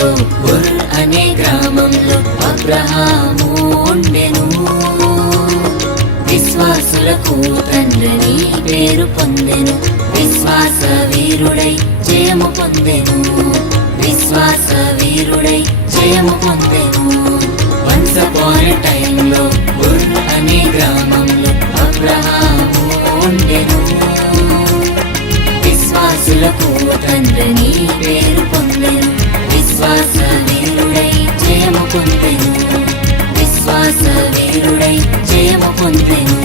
టైంలో ఉర్ అనే గ్రామంలో అబ్రహాము ఉండెను. విశ్వాసులకు తండ్రిని పేరు పొందెను. విశ్వాస వీరుడై జయము పొందెను. విశ్వాస వీరుడై జయము పొందెను. వన్స్ అపాన్ ఎ టైంలో ఉర్ అనే గ్రామంలో అబ్రహాము ఉండెను. విశ్వాసులకు తండ్రిని పేరు పొందెను. విశ్వాస వీరుడై జయము పొందెను. విశ్వాస వీరుడై జయము పొందెను.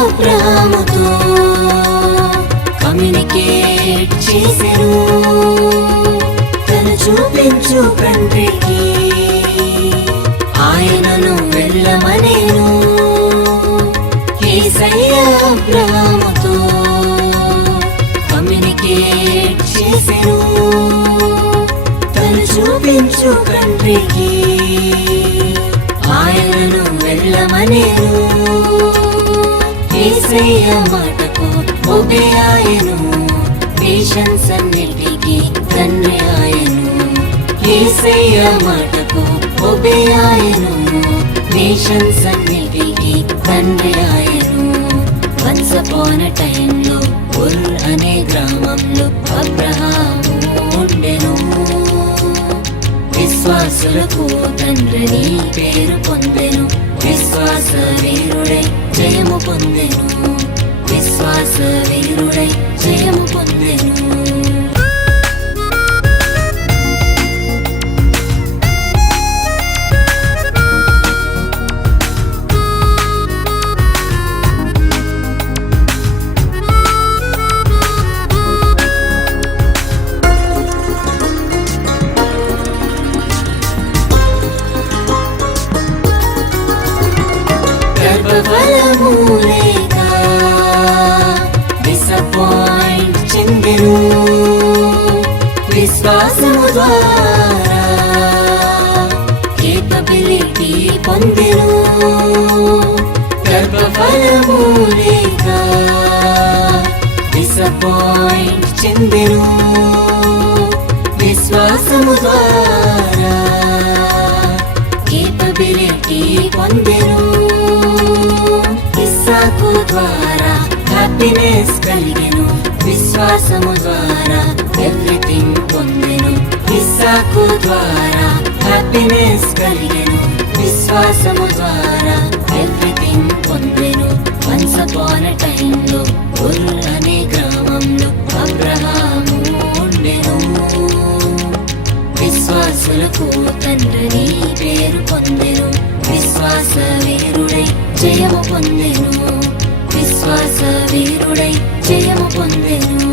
అబ్రహాముతో కమ్యూనికేట్ చేసెను. తను చూపించు కంట్రీకి ఆయనను వెళ్ళమనేను. యేసయ్య అబ్రహాముతో కమ్యూనికేట్ చేసెను. తను చూపించు కంట్రీకి ఆయనను వెళ్ళమనేను. యేసయ్య మాటకు ఒబే ఆయను. నేషన్స్ అన్నిటికీ తండ్రి ఆయను. యేసయ్య మాటకు ఒబే ఆయను. నేషన్స్ అన్నిటికీ తండ్రి ఆయను. వన్స్ అపాన్ ఎ టైంలో ఉర్ అనే గ్రామంలో అబ్రహాము ఉండెను. విశ్వాసులకు తండ్రిని పేరు పొందెను. విశ్వాస వీరుడై జయము పొందెను. విశ్వాస వీరుడై జయము పొందెను. గర్భఫలము లేక డిసప్పాయింట్ చెందెను. విశ్వాసము ద్వారా కేపబిలిటీ పొందెను. గర్భఫలము లేక డిసప్పాయింట్ చెందెను. విశ్వాసము ద్వారా కేపబిలిటీ పొందెను. ఇస్సాకు ద్వారా హ్యాపీనెస్ కలిగెను. విశ్వాసము ద్వారా ఎవ్రీథింగ్ పొందెను. ఇస్సాకు ద్వారా హ్యాపీనెస్ కలిగెను. విశ్వాసము ద్వారా ఎవ్రీథింగ్ పొందెను. వన్స్ అపాన్ ఎ టైంలో ఉర్ అనే గ్రామంలో అబ్రహాము ఉండెను. విశ్వాసులకు తండ్రిని పేరు పొందెను. విశ్వాస వీరుడై జయము పొందెను. విశ్వాస వీరుడై జయము పొందెను.